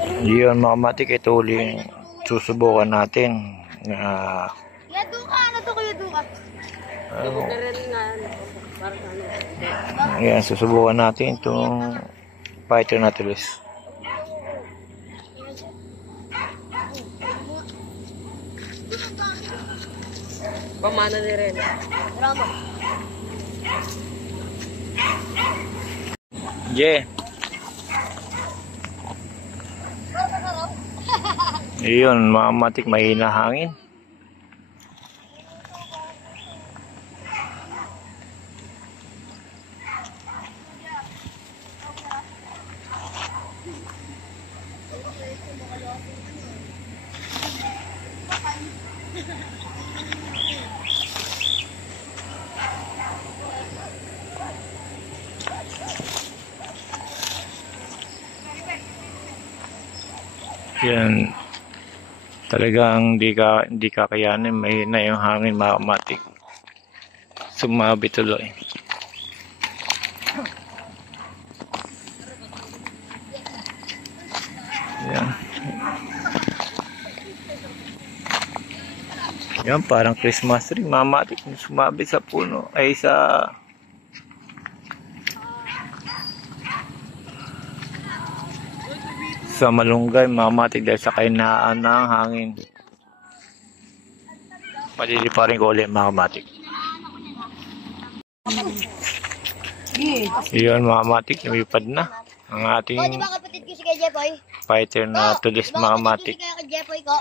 Yun mga matik, ito uling susubukan natin. Yaduka, ano to kuya Duka? Ayan, susubukan natin itong fighter Nautilus. Pamana ni rin. Drama. Yeah. Iyon, mga matik, mahina hangin. Yan, talagang di kakayanin, mahina yung hangin mga matik. Sumabi tuloy. Yan. Yan, parang Christmas tree mga matik, sumabi sa puno ay sa malunggay mga matik dahil sa kainaan ng hangin. Palilipa rin ko ulit mga matik. Iyon mga matik, lumipad na ang ating Di ba kapatid ko si kay Jepoy? fighter Nautilus mga matik. Di ba kapatid ko si kay Jepoy ko?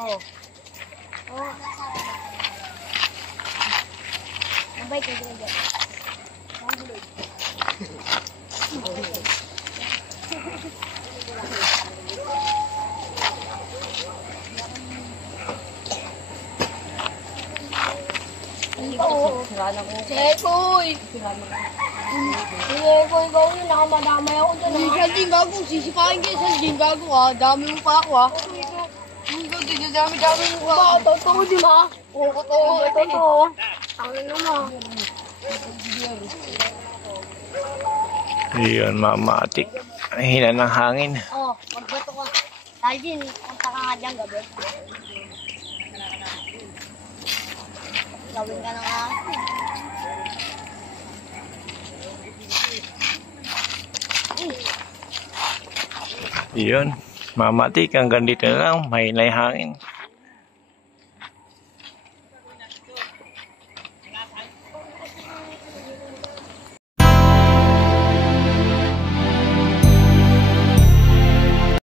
Oo. Oo. Nabay ko si kay Jepoy. Jepoy! Jepoy, ikaw yun, nakamadamay ako dyan. Hindi siya din gago, sisipain kayo siya din gago ha. Dami mo pa ako ha. Dami mo pa. Ba, totoo di ba? Oo, totoo. Ang ino mo. Iyon mga matik, ang hina ng hangin. Oo, magbato ka. Dahil din, punta ka nga dyan gabi. Gawin ka na nga. Iyon, mga matik, hanggang dito na lang, mahina yung hangin.